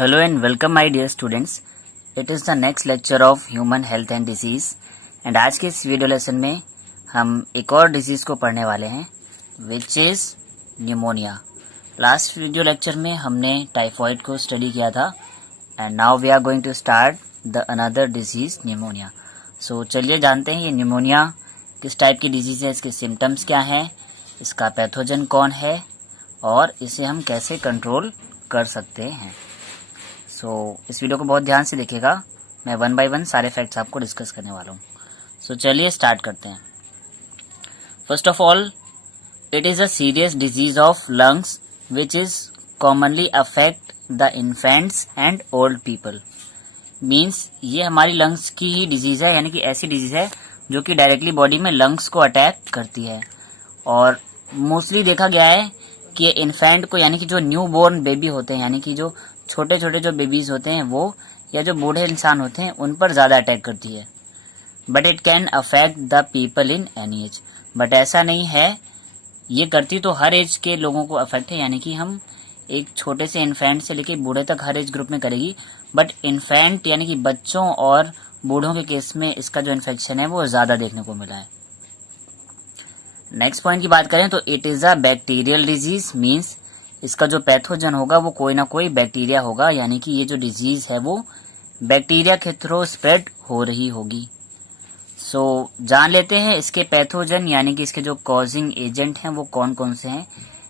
Hello and welcome my dear students. It is the next lecture of human health and disease and आज के इस video lesson में हम एक और डिजीज को पढ़ने वाले हैं which is pneumonia. Last video lecture में हमने टाइफॉइड को स्टडी किया था and now we are going to start the another disease pneumonia. So चलिए जानते हैं ये न्यूमोनिया किस टाइप की डिजीज है, इसके सिम्टम्स क्या हैं, इसका पैथोजन कौन है और इसे हम कैसे कंट्रोल कर सकते हैं. इस वीडियो को बहुत ध्यान से देखिएगा, मैं 1 बाय 1 सारे फैक्ट्स आपको डिस्कस करने वाला हूँ. चलिए स्टार्ट करते हैं. First of all, it is a serious disease of lungs which is commonly affect the infants and old people. Means ये हमारी लंग्स की ही डिजीज़ है, यानी कि ऐसी डिजीज़ है जो कि डायरेक्टली बॉडी में लंग्स को अटैक करती है. और मोस्टली देखा गया है कि इन्फेंट को, यानी कि जो न्यू बोर्न बेबी होते हैं, यानी कि जो छोटे छोटे जो बेबीज होते हैं वो, या जो बूढ़े इंसान होते हैं, उन पर ज़्यादा अटैक करती है. But it can affect the people in any as. But ऐसा नहीं है, ये करती तो हर एज के लोगों को अफेक्ट है, यानी कि हम एक छोटे से इन्फेंट से लेकर बूढ़े तक हर एज ग्रुप में करेगी. बट इन्फेंट यानी कि बच्चों और बूढ़ों के केस में इसका जो इन्फेक्शन है वो ज़्यादा देखने को मिला है. नेक्स्ट पॉइंट की बात करें तो it is a bacterial disease. Means इसका जो पैथोजन होगा वो कोई ना कोई बैक्टीरिया होगा, यानी कि ये जो डिजीज है वो बैक्टीरिया के थ्रू स्प्रेड हो रही होगी. जान लेते हैं इसके पैथोजन, यानी कि इसके जो कॉजिंग एजेंट हैं वो कौन कौन से हैं,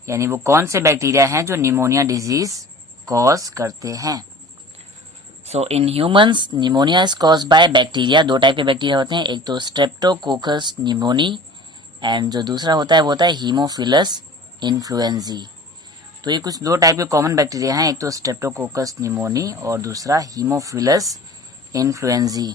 यानी वो कौन से बैक्टीरिया हैं जो निमोनिया डिजीज कॉज करते हैं. In humans pneumonia is cause by bacteria. 2 type के बैक्टीरिया होते हैं, एक तो स्ट्रेप्टोकोकस निमोनी एंड जो दूसरा होता है वो होता है हीमोफिलस इन्फ्लुएंजी. तो ये कुछ 2 टाइप के कॉमन बैक्टीरिया हैं, एक तो स्ट्रेप्टोकोकस निमोनी और दूसरा हीमोफिलस इन्फ्लुएंजी.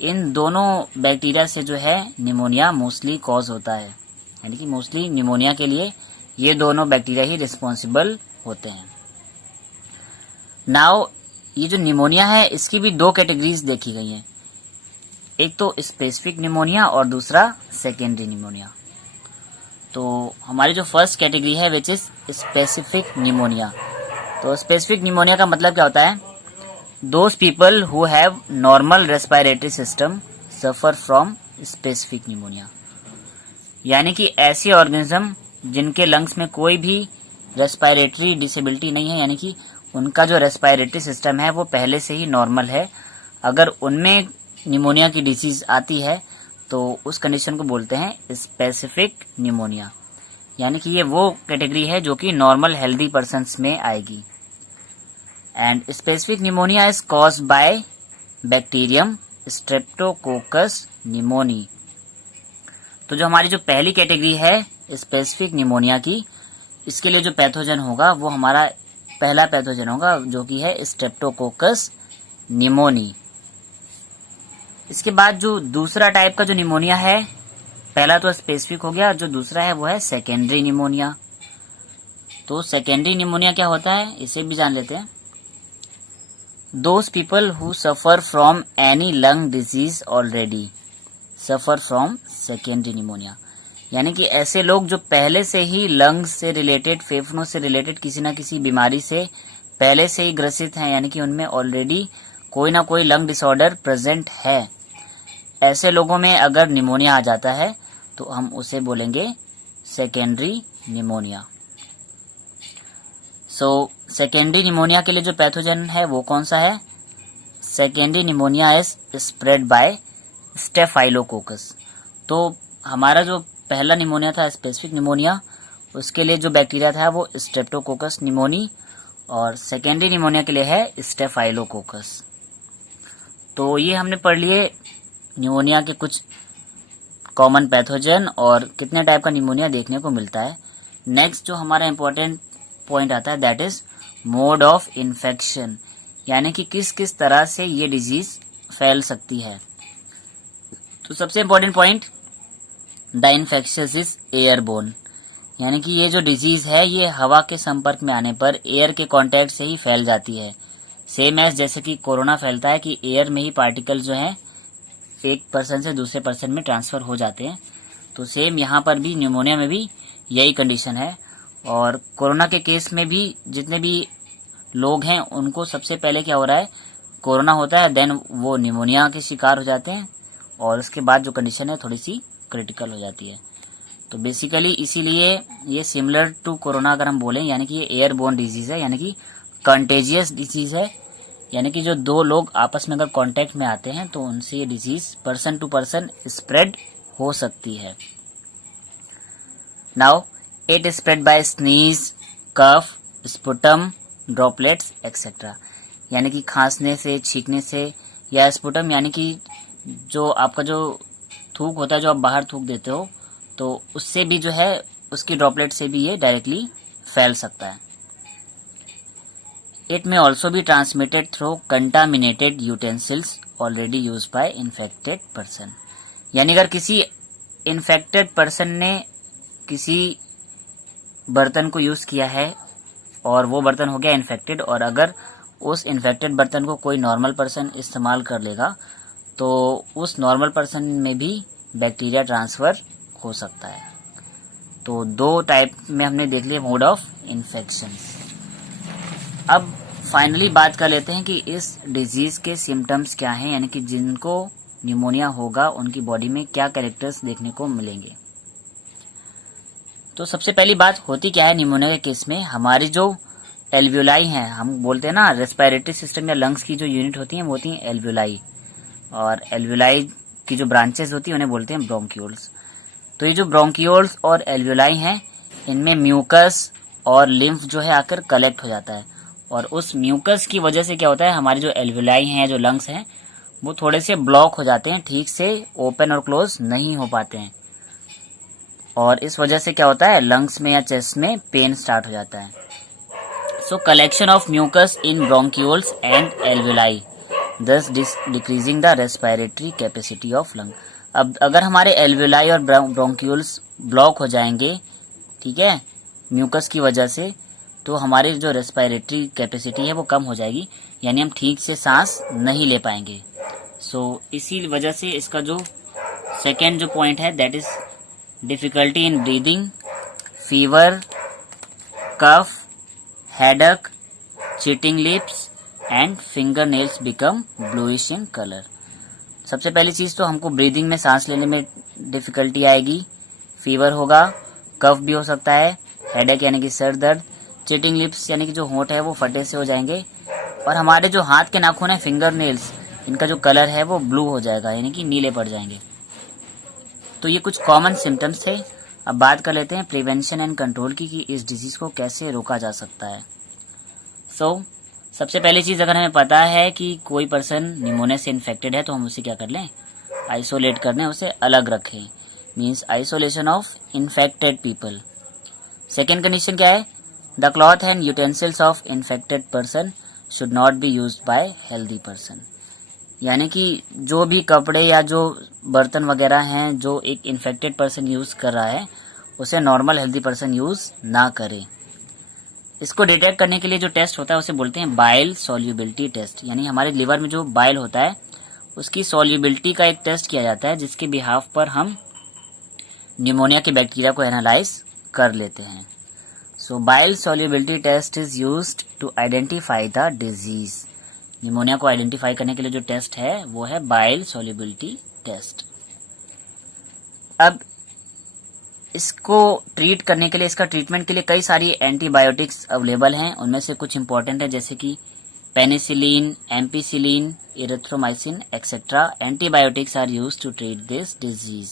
इन दोनों बैक्टीरिया से जो है निमोनिया मोस्टली कॉज होता है, यानी कि मोस्टली निमोनिया के लिए ये दोनों बैक्टीरिया ही रिस्पॉन्सिबल होते हैं. नाउ ये जो निमोनिया है इसकी भी 2 कैटेगरीज देखी गई हैं, एक तो स्पेसिफिक निमोनिया और दूसरा सेकेंडरी निमोनिया. तो हमारी जो फर्स्ट कैटेगरी है विच इज स्पेसिफिक निमोनिया. तो स्पेसिफिक निमोनिया का मतलब क्या होता है, those people who have normal respiratory system suffer from specific pneumonia. यानी कि ऐसे ऑर्गेनिज्म जिनके लंग्स में कोई भी रेस्पिरेटरी डिसेबिलिटी नहीं है, यानी कि उनका जो रेस्पिरेटरी सिस्टम है वो पहले से ही नॉर्मल है, अगर उनमें निमोनिया की डिजीज आती है तो उस कंडीशन को बोलते हैं स्पेसिफिक निमोनिया. यानी कि ये वो कैटेगरी है जो कि नॉर्मल हेल्दी पर्सन्स में आएगी. And specific pneumonia is caused by bacterium Streptococcus pneumoniae. तो जो हमारी जो पहली कैटेगरी है स्पेसिफिक निमोनिया की, इसके लिए जो पैथोजन होगा वो हमारा पहला पैथोजन होगा जो कि है स्ट्रेप्टोकोकस निमोनी. इसके बाद जो दूसरा टाइप का जो निमोनिया है, पहला तो स्पेसिफिक हो गया, जो दूसरा है वो है सेकेंडरी निमोनिया. तो सेकेंडरी निमोनिया क्या होता है इसे भी जान लेते हैं. Those people who suffer from any lung disease already suffer from secondary pneumonia. यानी कि ऐसे लोग जो पहले से ही लंग्स से रिलेटेड, फेफड़ों से रिलेटेड किसी न किसी बीमारी से पहले से ही ग्रसित हैं, यानी कि उनमें ऑलरेडी कोई ना कोई लंग डिसऑर्डर प्रेजेंट है. ऐसे लोगों में अगर निमोनिया आ जाता है तो हम उसे बोलेंगे सेकेंडरी निमोनिया. सेकेंडरी निमोनिया के लिए जो पैथोजन है वो कौन सा है, secondary pneumonia is spread by staphylococcus. तो हमारा जो पहला निमोनिया था स्पेसिफिक निमोनिया, उसके लिए जो बैक्टीरिया था वो स्ट्रेप्टोकोकस निमोनी, और सेकेंडरी निमोनिया के लिए है स्टेफाइलोकोकस. तो ये हमने पढ़ लिए निमोनिया के कुछ कॉमन पैथोजन और कितने टाइप का निमोनिया देखने को मिलता है. नेक्स्ट जो हमारा इम्पोर्टेंट पॉइंट आता है that is mode of infection, यानी कि किस किस तरह से ये डिजीज फैल सकती है. तो सबसे important point, the infection is airborne. यानी कि ये जो डिजीज है ये हवा के संपर्क में आने पर एयर के कांटेक्ट से ही फैल जाती है. सेम एज जैसे कि कोरोना फैलता है कि एयर में ही पार्टिकल जो है एक पर्सन से दूसरे पर्सन में ट्रांसफर हो जाते हैं. तो सेम यहाँ पर भी निमोनिया में भी यही कंडीशन है. और कोरोना के केस में भी जितने भी लोग हैं उनको सबसे पहले क्या हो रहा है, कोरोना होता है, देन वो निमोनिया के शिकार हो जाते हैं और उसके बाद जो कंडीशन है थोड़ी सी क्रिटिकल हो जाती है। तो बेसिकली इसीलिए ये सिमिलर टू कोरोना अगर हम बोलें, यानी कि ये एयरबोर्न डिजीज है, यानी कि कंटेजियस डिजीज है, यानी कि जो दो लोग आपस में अगर कांटेक्ट में आते हैं तो उनसे ये disease person to person spread हो सकती है। Now it spread by sneeze, cough, sputum, droplets etcetera, यानी कि खांसने से, छींकने से, या स्पुटम यानी कि जो आपका जो थूक होता है, जो आप बाहर थूक देते हो, तो उससे भी जो है, उसकी ड्रॉपलेट से भी ये डायरेक्टली फैल सकता है। इट में also be transmitted through contaminated utensils already use by infected person, यानी अगर किसी इन्फेक्टेड पर्सन ने किसी बर्तन को यूज किया है और वो बर्तन हो गया इन्फेक्टेड, और अगर उस इन्फेक्टेड बर्तन को कोई नॉर्मल पर्सन इस्तेमाल कर लेगा तो उस नॉर्मल पर्सन में भी बैक्टीरिया ट्रांसफर हो सकता है। तो दो टाइप में हमने देख लिया मोड ऑफ इन्फेक्शन। अब फाइनली बात कर लेते हैं कि इस डिजीज के सिम्टम्स क्या हैं, यानी कि जिनको निमोनिया होगा उनकी बॉडी में क्या कैरेक्टर्स देखने को मिलेंगे। तो सबसे पहली बात होती क्या है निमोनिया के केस में, हमारी जो एल्वियोलाई हैं, हम बोलते हैं ना रेस्पिरेटरी सिस्टम या लंग्स की जो यूनिट होती हैं वो होती हैं एल्वियोलाई, और एल्वियोलाई की जो ब्रांचेस होती हैं उन्हें बोलते हैं ब्रोंक्यूल्स। तो ये जो ब्रोंक्यूल्स और एल्वियोलाई हैं, इनमें म्यूकस और लिम्फ जो है आकर कलेक्ट हो जाता है, और उस म्यूकस की वजह से क्या होता है, हमारी जो एल्वियोलाई हैं, जो लंग्स हैं, वो थोड़े से ब्लॉक हो जाते हैं, ठीक से ओपन और क्लोज नहीं हो पाते हैं, और इस वजह से क्या होता है, लंग्स में या चेस्ट में पेन स्टार्ट हो जाता है। So collection of mucus in bronchioles and alveoli thus decreasing the respiratory capacity of lung। अब अगर हमारे एल्वियोलाई और ब्रोंक्यूल्स ब्लॉक हो जाएंगे, ठीक है, म्यूकस की वजह से, तो हमारी जो रेस्पिरेटरी कैपेसिटी है वो कम हो जाएगी, यानी हम ठीक से सांस नहीं ले पाएंगे। सो इसी वजह से इसका जो सेकेंड जो पॉइंट है that is difficulty in breathing, fever, cough, headache, chitting lips and fingernails become bluish in colour. सबसे पहली चीज तो हमको ब्रीदिंग में, सांस लेने में डिफिकल्टी आएगी, फीवर होगा, कफ भी हो सकता है, हेडेक यानी कि सर दर्द, चिटिंग लिप्स यानी कि जो होंठ है वो फटे से हो जाएंगे, और हमारे जो हाथ के नाखून है, फिंगर नेल्स, इनका जो कलर है वो ब्लू हो जाएगा, यानी कि नीले पड़ जाएंगे। तो ये कुछ कॉमन सिम्टम्स थे। अब बात कर लेते हैं प्रिवेंशन एंड कंट्रोल की कि इस डिजीज को कैसे रोका जा सकता है। सबसे पहली चीज, अगर हमें पता है कि कोई पर्सन निमोनिया से इन्फेक्टेड है तो हम उसे क्या कर लें, आइसोलेट कर लें, उसे अलग रखें, means isolation of infected people. Second condition क्या है, the cloth and utensils of infected person should not be used by healthy person, यानी कि जो भी कपड़े या जो बर्तन वगैरह हैं जो एक इन्फेक्टेड पर्सन यूज कर रहा है उसे नॉर्मल हेल्दी पर्सन यूज ना करे। इसको डिटेक्ट करने के लिए जो टेस्ट होता है उसे बोलते हैं बाइल सॉल्युबिलिटी टेस्ट, यानी हमारे लिवर में जो बाइल होता है उसकी सॉल्युबिलिटी का एक टेस्ट किया जाता है, जिसके बिहाफ पर हम निमोनिया के बैक्टीरिया को एनालाइज कर लेते हैं। So bile solubility test is used to identify the disease. Pneumonia को आइडेंटिफाई करने के लिए जो टेस्ट है वो है बाइल सॉल्युबिलिटी टेस्ट। अब इसको ट्रीट करने के लिए, इसका ट्रीटमेंट के लिए कई सारी एंटीबायोटिक्स अवेलेबल हैं, उनमें से कुछ इंपॉर्टेंट है जैसे कि penicillin, ampicillin, erythromycin etcetera antibiotics are used to treat this disease.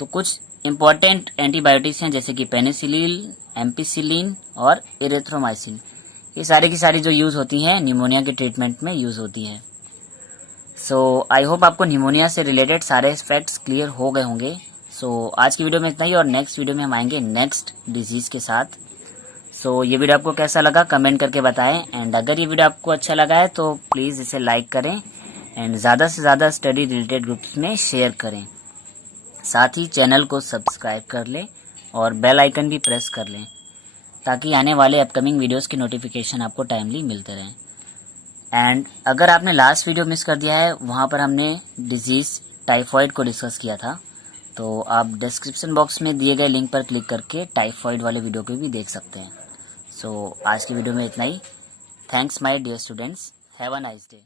तो कुछ इंपॉर्टेंट एंटीबायोटिक्स हैं जैसे कि पेनिसिलिन, एम्पिसिलिन और इरिथ्रोमाइसिन, ये सारी की सारी जो यूज होती हैं निमोनिया के ट्रीटमेंट में यूज होती हैं। सो आई होप आपको निमोनिया से रिलेटेड सारे फैक्ट्स क्लियर हो गए होंगे। सो आज की वीडियो में इतना ही, और नेक्स्ट वीडियो में हम आएंगे नेक्स्ट डिजीज के साथ। सो ये वीडियो आपको कैसा लगा कमेंट करके बताएं, एंड अगर ये वीडियो आपको अच्छा लगा है तो प्लीज़ इसे लाइक करें एंड ज़्यादा से ज़्यादा स्टडी रिलेटेड ग्रुप्स में शेयर करें। साथ ही चैनल को सब्सक्राइब कर लें और बेल आइकन भी प्रेस कर लें ताकि आने वाले अपकमिंग वीडियोस की नोटिफिकेशन आपको टाइमली मिलते रहें। एंड अगर आपने लास्ट वीडियो मिस कर दिया है, वहाँ पर हमने डिजीज़ टाइफॉइड को डिस्कस किया था, तो आप डिस्क्रिप्शन बॉक्स में दिए गए लिंक पर क्लिक करके टाइफॉइड वाले वीडियो को भी देख सकते हैं। सो आज की वीडियो में इतना ही। Thanks my dear students. Have a nice day.